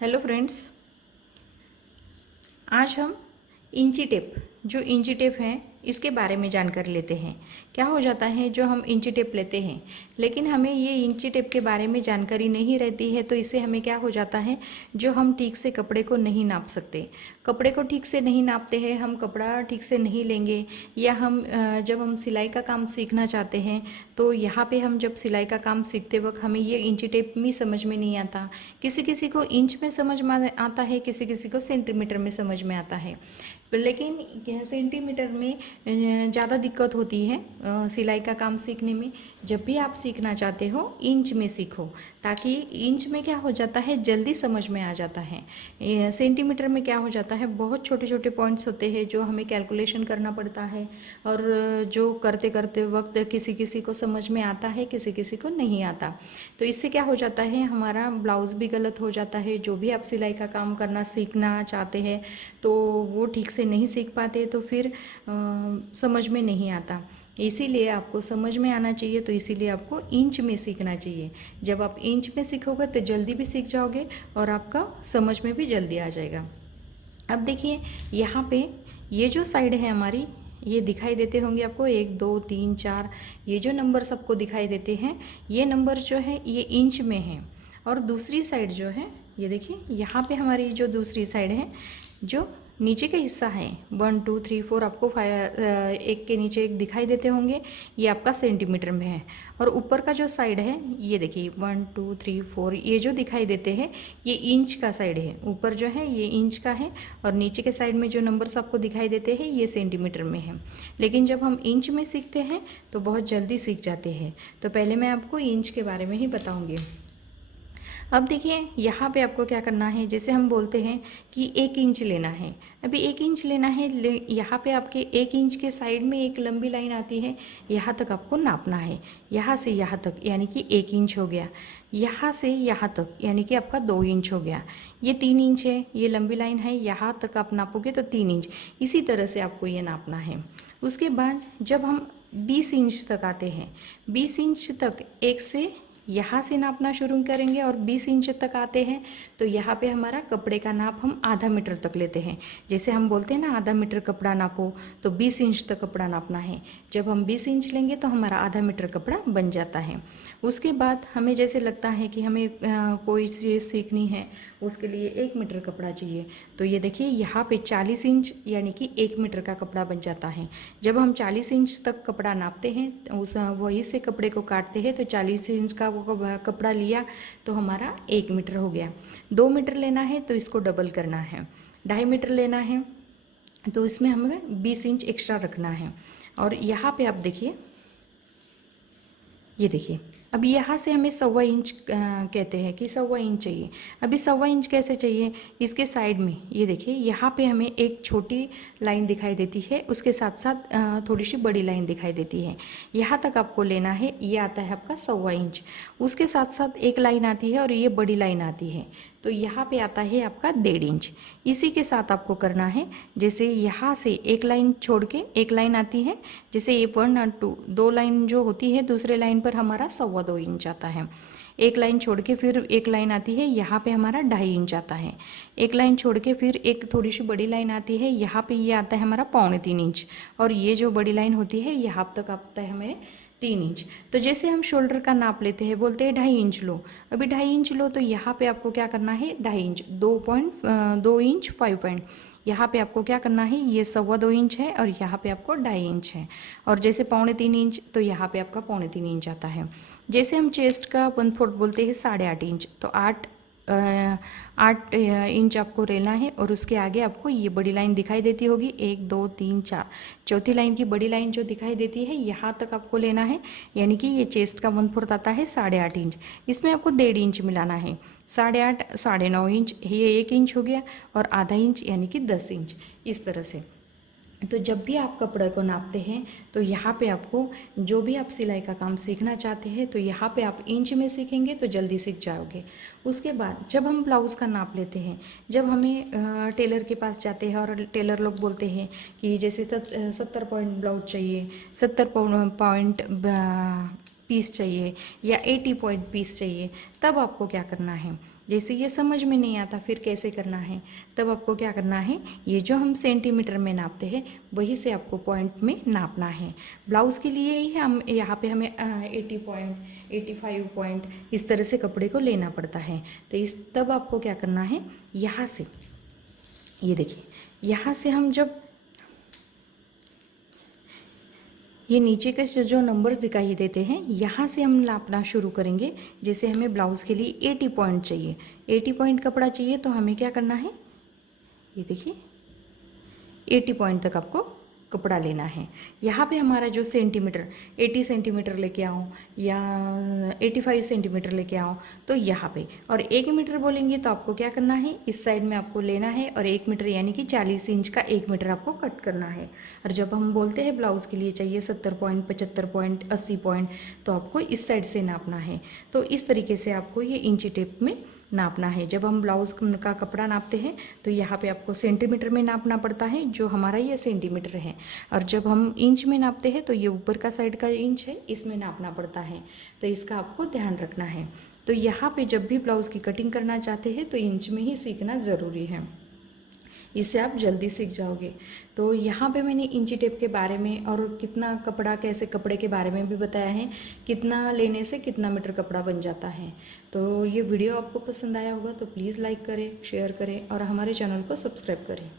Hello friends, आज हम इंची टेप जो इंची टेप है इसके बारे में जानकारी लेते हैं। क्या हो जाता है जो हम इंची टेप लेते हैं लेकिन हमें ये इंची टेप के बारे में जानकारी नहीं रहती है, तो इससे हमें क्या हो जाता है जो हम ठीक से कपड़े को नहीं नाप सकते। कपड़े को ठीक से नहीं नापते हैं, हम कपड़ा ठीक से नहीं लेंगे, या हम जब हम सिलाई का काम सीखना चाहते हैं तो यहाँ पे हम जब सिलाई का काम सीखते वक्त हमें ये इंची टेप में समझ में नहीं आता। किसी किसी को इंच में समझ में आता है, किसी किसी को सेंटीमीटर में समझ में आता है, लेकिन सेंटीमीटर में ज़्यादा दिक्कत होती है सिलाई का काम सीखने में। जब भी आप सीखना चाहते हो इंच में सीखो, ताकि इंच में क्या हो जाता है जल्दी समझ में आ जाता है। सेंटीमीटर में क्या हो जाता है बहुत छोटे छोटे पॉइंट्स होते हैं जो हमें कैलकुलेशन करना पड़ता है, और जो करते करते वक्त किसी किसी को समझ में आता है, किसी किसी को नहीं आता। तो इससे क्या हो जाता है हमारा ब्लाउज़ भी गलत हो जाता है। जो भी आप सिलाई का काम करना सीखना चाहते हैं तो वो ठीक से नहीं सीख पाते, तो फिर समझ में नहीं आता। इसीलिए आपको समझ में आना चाहिए, तो इसीलिए आपको इंच में सीखना चाहिए। जब आप इंच में सीखोगे तो जल्दी भी सीख जाओगे और आपका समझ में भी जल्दी आ जाएगा। अब देखिए यहाँ पे ये जो साइड है हमारी, ये दिखाई देते होंगे आपको 1 2 3 4, ये जो नंबर सबको दिखाई देते हैं ये नंबर जो है ये इंच में है। और दूसरी साइड जो है ये देखिए यहाँ पे हमारी जो दूसरी साइड है, जो नीचे का हिस्सा है 1 2 3 4 आपको एक के नीचे एक दिखाई देते होंगे, ये आपका सेंटीमीटर में है। और ऊपर का जो साइड है ये देखिए 1 2 3 4, ये जो दिखाई देते हैं ये इंच का साइड है। ऊपर जो है ये इंच का है और नीचे के साइड में जो नंबर्स आपको दिखाई देते हैं ये सेंटीमीटर में है। लेकिन जब हम इंच में सीखते हैं तो बहुत जल्दी सीख जाते हैं। तो पहले मैं आपको इंच के बारे में ही बताऊँगी। अब देखिए यहाँ पे आपको क्या करना है, जैसे हम बोलते हैं कि 1 इंच लेना है। अभी 1 इंच लेना है, यहाँ पे आपके 1 इंच के साइड में एक लंबी लाइन आती है, यहाँ तक आपको नापना है। यहाँ से यहाँ तक यानी कि 1 इंच हो गया, यहाँ से यहाँ तक यानी कि आपका 2 इंच हो गया। ये 3 इंच है, ये लंबी लाइन है, यहाँ तक आप नापोगे तो 3 इंच। इसी तरह से आपको ये नापना है। उसके बाद जब हम 20 इंच तक आते हैं, 20 इंच तक एक से यहाँ से नापना शुरू करेंगे और 20 इंच तक आते हैं तो यहाँ पे हमारा कपड़े का नाप हम आधा मीटर तक लेते हैं। जैसे हम बोलते हैं ना आधा मीटर कपड़ा नापो, तो 20 इंच तक कपड़ा नापना है। जब हम 20 इंच लेंगे तो हमारा आधा मीटर कपड़ा बन जाता है। उसके बाद हमें जैसे लगता है कि हमें कोई चीज़ सीखनी है, उसके लिए 1 मीटर कपड़ा चाहिए, तो ये देखिए यहाँ पे 40 इंच यानी कि 1 मीटर का कपड़ा बन जाता है। जब हम 40 इंच तक कपड़ा नापते हैं उस वही से कपड़े को काटते हैं, तो 40 इंच का वो कपड़ा लिया तो हमारा 1 मीटर हो गया। 2 मीटर लेना है तो इसको डबल करना है, 2.5 मीटर लेना है तो इसमें हमें 20 इंच एक्स्ट्रा रखना है। और यहाँ पे आप देखिए, ये देखिए अब यहाँ से हमें 1.25 इंच कहते हैं कि 1.25 इंच चाहिए। अभी 1.25 इंच कैसे चाहिए, इसके साइड में ये देखिए यहाँ पे हमें एक छोटी लाइन दिखाई देती है, उसके साथ साथ थोड़ी सी बड़ी लाइन दिखाई देती है। यहाँ तक आपको लेना है, ये आता है आपका 1.25 इंच। उसके साथ साथ एक लाइन आती है और ये बड़ी लाइन आती है, तो यहाँ पे आता है आपका 1.5 इंच। इसी के साथ आपको करना है, जैसे यहाँ से एक लाइन छोड़ के एक लाइन आती है, जैसे ये 1 और 2 दो लाइन जो होती है, दूसरे लाइन पर हमारा 2.25 इंच आता है। एक लाइन छोड़ के फिर एक लाइन आती है, यहाँ पे हमारा 2.5 इंच आता है। एक लाइन छोड़ के फिर एक थोड़ी सी बड़ी लाइन आती है, यहाँ पे ये आता है हमारा 3.25 इंच। और ये जो बड़ी लाइन होती है यहाँ तक आता है हमें 3 इंच। तो जैसे हम शोल्डर का नाप लेते हैं, बोलते हैं 2.5 इंच लो, अभी 2.5 इंच लो, तो यहाँ पे आपको क्या करना है 2.5 इंच 2 इंच 5 पॉइंट, यहाँ पे आपको क्या करना है, ये 2.25 इंच है और यहाँ पे आपको 2.5 इंच है। और जैसे 3.25 इंच तो यहाँ पे आपका 3.25 इंच आता है। जैसे हम चेस्ट का 1/4 बोलते हैं 8.5 इंच, तो 8 इंच आपको लेना है। और उसके आगे आपको ये बड़ी लाइन दिखाई देती होगी 1 2 3 4, चौथी लाइन की बड़ी लाइन जो दिखाई देती है यहाँ तक आपको लेना है, यानी कि ये चेस्ट का 1/4 आता है 8.5 इंच। इसमें आपको 1.5 इंच मिलाना है, 8.5 9.5 इंच, ये 1 इंच हो गया, और आधा इंच यानी कि 10 इंच, इस तरह से। तो जब भी आप कपड़े को नापते हैं तो यहाँ पे आपको जो भी आप सिलाई का काम सीखना चाहते हैं तो यहाँ पे आप इंच में सीखेंगे तो जल्दी सीख जाओगे। उसके बाद जब हम ब्लाउज़ का नाप लेते हैं, जब हमें टेलर के पास जाते हैं और टेलर लोग बोलते हैं कि जैसे 70 पॉइंट ब्लाउज चाहिए, 70 पॉइंट पीस चाहिए या 80 पॉइंट पीस चाहिए, तब आपको क्या करना है, जैसे ये समझ में नहीं आता फिर कैसे करना है, तब आपको क्या करना है, ये जो हम सेंटीमीटर में नापते हैं वही से आपको पॉइंट में नापना है। ब्लाउज़ के लिए ही हम यहाँ पे हमें 80 पॉइंट 85 पॉइंट इस तरह से कपड़े को लेना पड़ता है। तो तब आपको क्या करना है, यहाँ से ये देखिए, यहाँ से हम जब ये नीचे के जो नंबर्स दिखाई देते हैं यहाँ से हम नापना शुरू करेंगे। जैसे हमें ब्लाउज़ के लिए 80 पॉइंट चाहिए, 80 पॉइंट कपड़ा चाहिए, तो हमें क्या करना है, ये देखिए 80 पॉइंट तक आपको कपड़ा लेना है। यहाँ पे हमारा जो सेंटीमीटर 80 सेंटीमीटर लेके आओ या 85 सेंटीमीटर लेके आओ, तो यहाँ पे और 1 मीटर बोलेंगे तो आपको क्या करना है, इस साइड में आपको लेना है और 1 मीटर यानी कि 40 इंच का 1 मीटर आपको कट करना है। और जब हम बोलते हैं ब्लाउज़ के लिए चाहिए 70 पॉइंट 75 पॉइंट 80 पॉइंट, तो आपको इस साइड से नापना है। तो इस तरीके से आपको ये इंची टेप में नापना है। जब हम ब्लाउज़ का कपड़ा नापते हैं तो यहाँ पे आपको सेंटीमीटर में नापना पड़ता है, जो हमारा ये सेंटीमीटर है। और जब हम इंच में नापते हैं तो ये ऊपर का साइड का इंच है, इसमें नापना पड़ता है। तो इसका आपको ध्यान रखना है। तो यहाँ पे जब भी ब्लाउज़ की कटिंग करना चाहते हैं तो इंच में ही सीखना ज़रूरी है, इससे आप जल्दी सीख जाओगे। तो यहाँ पे मैंने इंची टेप के बारे में और कितना कपड़ा, कैसे कपड़े के बारे में भी बताया है, कितना लेने से कितना मीटर कपड़ा बन जाता है। तो ये वीडियो आपको पसंद आया होगा तो प्लीज़ लाइक करें, शेयर करें और हमारे चैनल को सब्सक्राइब करें।